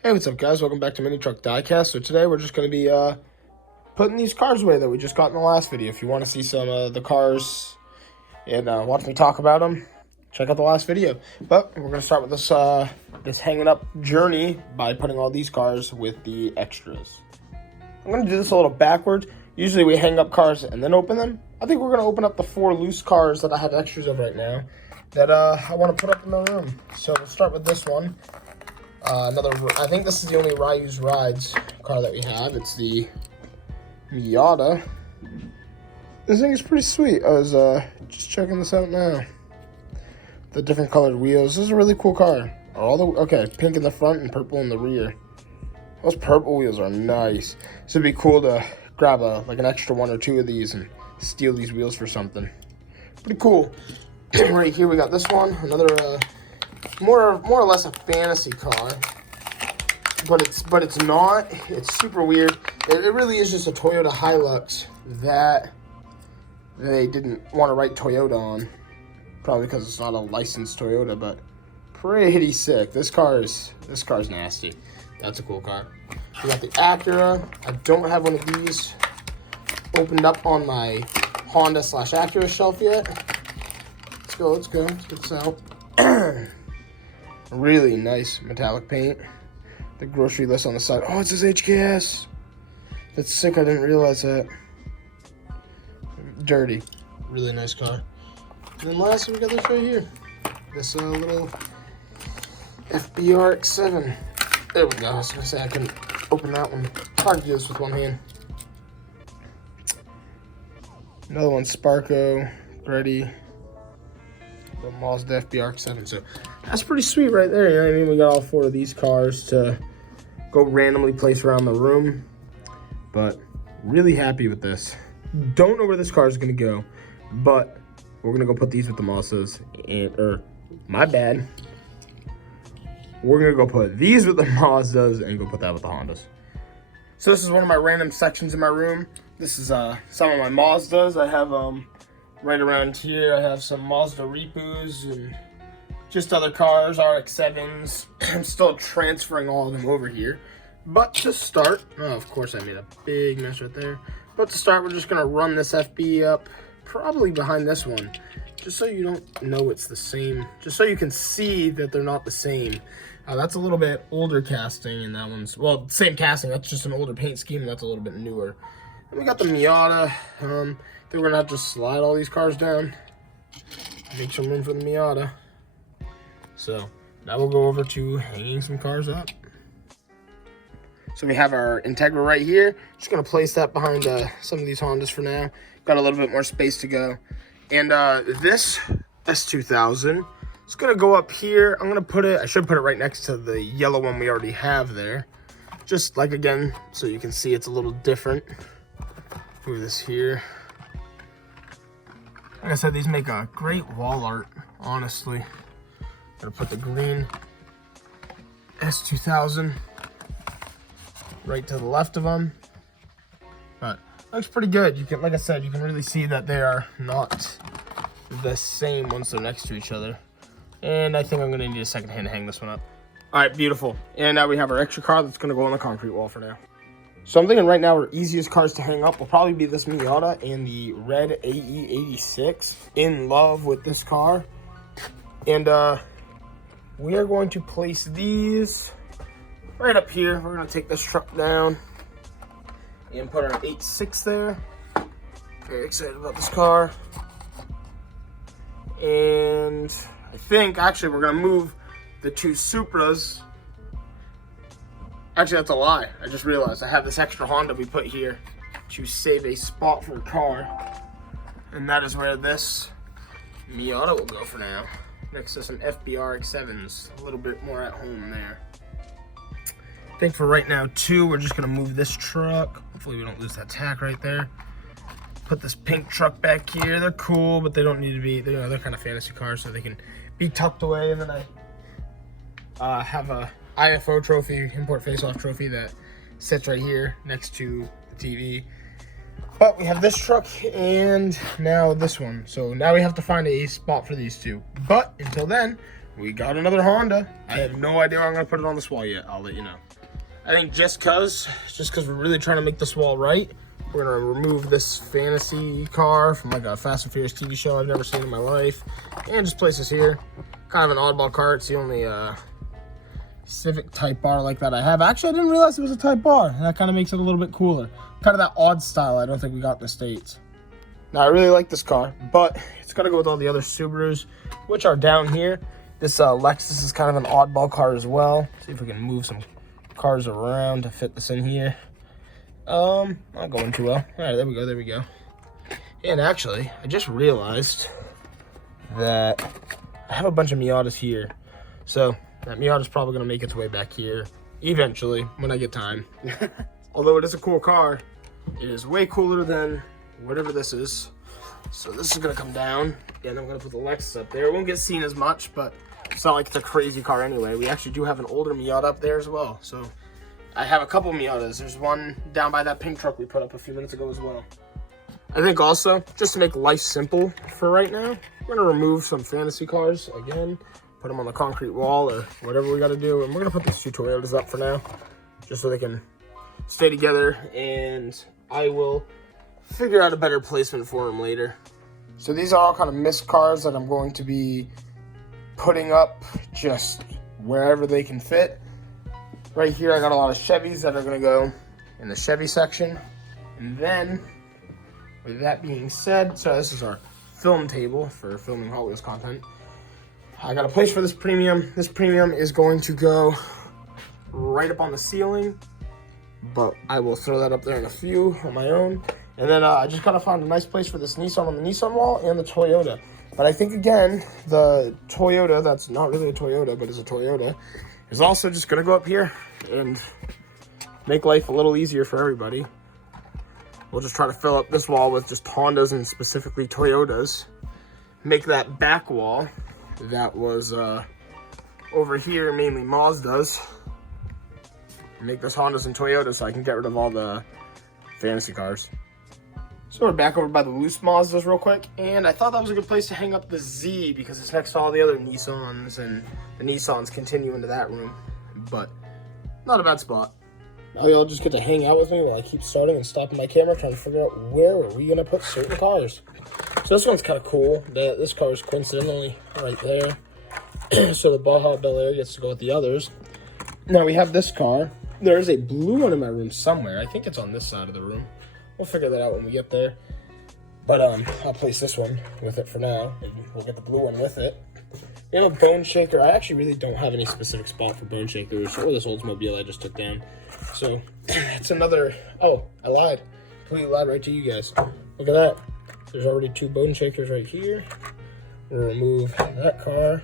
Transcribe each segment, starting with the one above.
Hey, what's up, guys? Welcome back to Mini Truck Diecast. So today we're just going to be putting these cars away that we just got in the last video. If you want to see some of the cars and watch me talk about them, check out the last video. But we're going to start with this hanging up journey by putting all these cars with the extras. I'm going to do this a little backwards. Usually we hang up cars and then open them. I think we're going to open up the 4 loose cars that I have extras of right now that I want to put up in the room. So we'll start with this one. I think this is the only Ryu's Rides car that we have. It's the Miata. This thing is pretty sweet. I was just checking this out now. The different colored wheels. This is a really cool car. Okay, pink in the front and purple in the rear. Those purple wheels are nice. So it'd be cool to grab like an extra 1 or 2 of these and steal these wheels for something. Pretty cool. Right here we got this one. Another more or less a fantasy car, but it's not. It's super weird. It really is just a Toyota Hilux that they didn't want to write Toyota on, probably because it's not a licensed Toyota. But pretty sick. This car's nasty. That's a cool car. We got the Acura. I don't have one of these opened up on my Honda/Acura shelf yet. Let's go. Let's get this out. Really nice metallic paint. The grocery list on the side. Oh, it says HKS. That's sick. I didn't realize that. Dirty. Really nice car. And then lastly, we got this right here. This little FBR X7. There we go. I was going to say I couldn't open that one. Hard to do this with one hand. Another one, Sparco. Ready. The Mazda FBR X7. So that's pretty sweet right there. You know what I mean? We got all 4 of these cars to go randomly place around the room. But really happy with this. Don't know where this car is going to go. But we're going to go put these with the Mazdas. My bad. We're going to go put these with the Mazdas and go put that with the Hondas. So this is one of my random sections in my room. This is some of my Mazdas. I have right around here, I have some Mazda Repus and just other cars, RX-7s. I'm still transferring all of them over here. But to start, of course I made a big mess right there. But to start, we're just going to run this FB up, probably behind this one, just so you don't know it's the same, just so you can see that they're not the same. That's a little bit older casting, and that one's, well, same casting, that's just an older paint scheme, and that's a little bit newer. And we got the Miata. I think we're gonna have to slide all these cars down, make some room for the Miata. So now we'll go over to hanging some cars up. So we have our Integra right here. Just gonna place that behind some of these Hondas for now. Got a little bit more space to go. And this S2000 is gonna go up here. I'm gonna put it, I should put it right next to the yellow one we already have there. Just like, again, so you can see it's a little different. Move this here. Like I said, these make a great wall art, honestly. Gonna put the green S2000 right to the left of them. But looks pretty good. You can, like I said, you can really see that they are not the same once they're next to each other. And I think I'm gonna need a second hand to hang this one up. All right, beautiful. And now we have our extra car that's gonna go on the concrete wall for now. So I'm thinking right now our easiest cars to hang up will probably be this Miata and the red AE86. In love with this car. And we are going to place these right up here. We're going to take this truck down and put our 8.6 there. Very excited about this car. And I think actually we're going to move the 2 Supras. Actually, that's a lie. I just realized I have this extra Honda we put here to save a spot for a car. And that is where this Miata will go for now. Next to some FBR X7s. A little bit more at home there. I think for right now, too, we're just going to move this truck. Hopefully we don't lose that tack right there. Put this pink truck back here. They're cool, but they don't need to be, they're kind of fantasy cars, so they can be tucked away. And then I have a IFO trophy, import face-off trophy, that sits right here next to the TV. But we have this truck and now this one. So now we have to find a spot for these 2. But until then, we got another Honda. I have no idea where I'm gonna put it on this wall yet. I'll let you know. I think just cause we're really trying to make this wall right, we're gonna remove this fantasy car from like a Fast and Furious TV show I've never seen in my life, and just place this here. Kind of an oddball car. It's the only Civic Type R like that I have. Actually, I didn't realize it was a Type R. That kind of makes it a little bit cooler. Kind of that odd style I don't think we got in the States. Now, I really like this car, but it's got to go with all the other Subarus, which are down here. This Lexus is kind of an oddball car as well. See if we can move some cars around to fit this in here. Not going too well. All right, there we go. And actually, I just realized that I have a bunch of Miatas here. So that Miata's probably going to make its way back here eventually when I get time. Although it is a cool car, it is way cooler than whatever this is. So this is going to come down, and I'm going to put the Lexus up there. It won't get seen as much, but it's not like it's a crazy car anyway. We actually do have an older Miata up there as well. So I have a couple Miatas. There's one down by that pink truck we put up a few minutes ago as well. I think also, just to make life simple for right now, we're going to remove some fantasy cars again, put them on the concrete wall or whatever we got to do. And we're going to put these two Toyotas up for now, just so they can stay together, and I will figure out a better placement for them later. So these are all kind of missed cars that I'm going to be putting up just wherever they can fit. Right here I got a lot of Chevys that are going to go in the Chevy section. And then, with that being said, so this is our film table for filming Hot Wheels content. I got a place for this premium. This premium is going to go right up on the ceiling, but I will throw that up there in a few on my own. And then I just gotta find a nice place for this Nissan on the Nissan wall and the Toyota. But I think, again, the Toyota, that's not really a Toyota, but is a Toyota, is also just gonna go up here and make life a little easier for everybody. We'll just try to fill up this wall with just Hondas and specifically Toyotas. Make that back wall that was over here, mainly Mazdas. Make this Hondas and Toyotas so I can get rid of all the fantasy cars. So we're back over by the loose Mazdas real quick, and I thought that was a good place to hang up the Z because it's next to all the other Nissans, and the Nissans continue into that room, but not a bad spot. Now y'all just get to hang out with me while I keep starting and stopping my camera, trying to figure out where are we gonna put certain cars. So this one's kind of cool. This car is coincidentally right there, so the Baja Bel Air gets to go with the others. Now we have this car. There is a blue one in my room somewhere. I think it's on this side of the room. We'll figure that out when we get there. But I'll place this one with it for now, and we'll get the blue one with it. We have a Bone Shaker. I actually really don't have any specific spot for Bone Shakers or this Oldsmobile I just took down. So it's another, oh, I lied. Completely lied right to you guys. Look at that. There's already two Bone Shakers right here. We'll remove that car,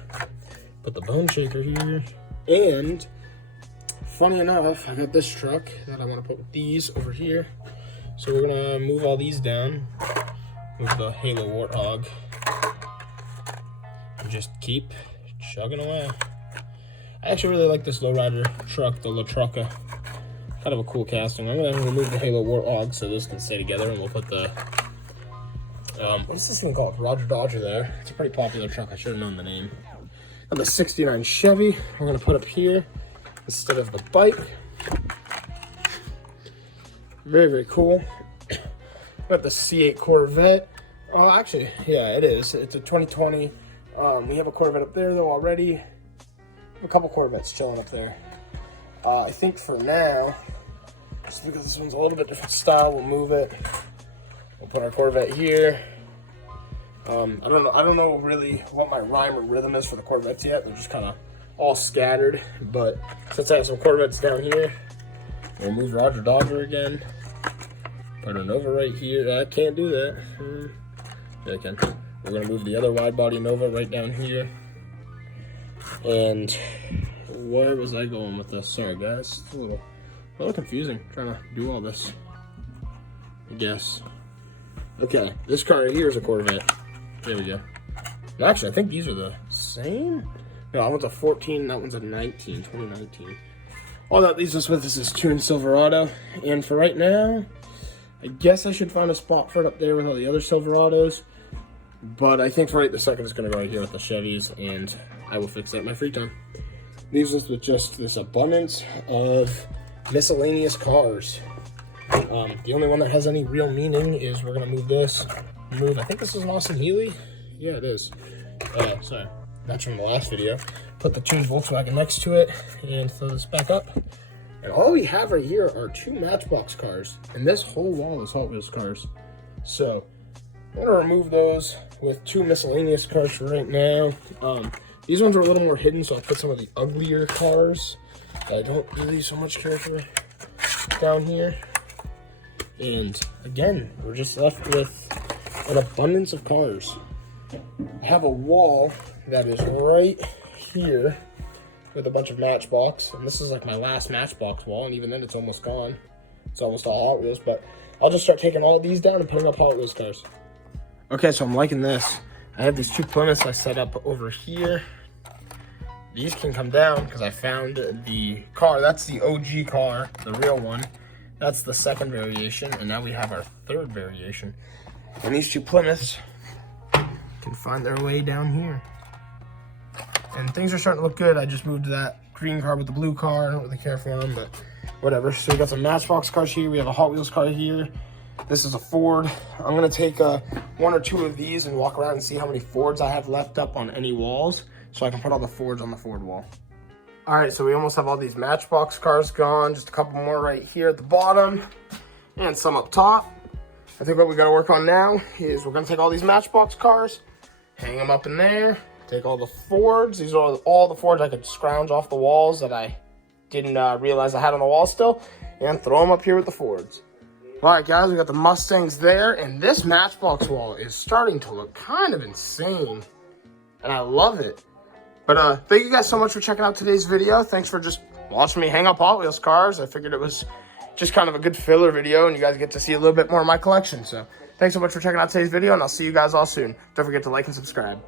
put the Bone Shaker here, and funny enough, I got this truck that I want to put with these over here. So we're gonna move all these down, move the Halo Warthog, and just keep chugging away. I actually really like this lowrider truck, the La Trucka. Kind of a cool casting. I'm gonna remove the Halo Warthog so this can stay together, and we'll put the, what is this thing called? Roger Dodger there. It's a pretty popular truck, I should have known the name. And the 69 Chevy, we're gonna put up here instead of the bike. Very, very cool. Got the C8 Corvette. Oh, actually, yeah, it is. It's a 2020. We have a Corvette up there, though, already. A couple Corvettes chilling up there. I think for now, just because this one's a little bit different style, we'll move it. We'll put our Corvette here. I don't know really what my rhyme or rhythm is for the Corvettes yet. They're just kind of all scattered. But since I have some Corvettes down here, we'll move Roger Dodger again. Put a Nova right here. I can't do that. Yeah, I can. We're going to move the other wide body Nova right down here. And where was I going with this? Sorry, guys. It's a little confusing trying to do all this, I guess. Okay, this car right here is a Corvette. There we go. Actually, I think these are the same. No, that one's a 14, that one's a 19, 2019. All that leaves us with is this tuned Silverado. And for right now, I guess I should find a spot for it up there with all the other Silverados. But I think for right this second it's going to go right here with the Chevys. And I will fix that in my free time. Leaves us with just this abundance of miscellaneous cars. The only one that has any real meaning is we're gonna move this. I think this is an Austin Healey. Yeah, it is. Sorry, that's from the last video. Put the tuned Volkswagen next to it and throw this back up. And all we have right here are 2 Matchbox cars, and this whole wall is Hot Wheels cars. So I'm gonna remove those with 2 miscellaneous cars for right now. These ones are a little more hidden, so I'll put some of the uglier cars that I don't really so much care for down here. And again, we're just left with an abundance of cars. I have a wall that is right here with a bunch of Matchbox, and this is like my last Matchbox wall, and even then it's almost gone. It's almost all Hot Wheels, but I'll just start taking all of these down and putting up Hot Wheels cars. Okay, so I'm liking this. I have these 2 Plymouths I set up over here. These can come down because I found the car. That's the OG car, the real one. That's the 2nd variation, and now we have our 3rd variation. And these 2 Plymouths can find their way down here. And things are starting to look good. I just moved that green car with the blue car. I don't really care for them, but whatever. So we got some Matchbox cars here. We have a Hot Wheels car here. This is a Ford. I'm gonna take 1 or 2 of these and walk around and see how many Fords I have left up on any walls, so I can put all the Fords on the Ford wall. All right, so we almost have all these Matchbox cars gone. Just a couple more right here at the bottom and some up top. I think what we gotta work on now is we're gonna take all these Matchbox cars, hang them up in there, take all the Fords. These are all the Fords I could scrounge off the walls that I didn't realize I had on the wall still, and throw them up here with the Fords. All right, guys, we got the Mustangs there, and this Matchbox wall is starting to look kind of insane, and I love it. But thank you guys so much for checking out today's video. Thanks for just watching me hang up Hot Wheels cars. I figured it was just kind of a good filler video, and you guys get to see a little bit more of my collection. So thanks so much for checking out today's video, and I'll see you guys all soon. Don't forget to like and subscribe.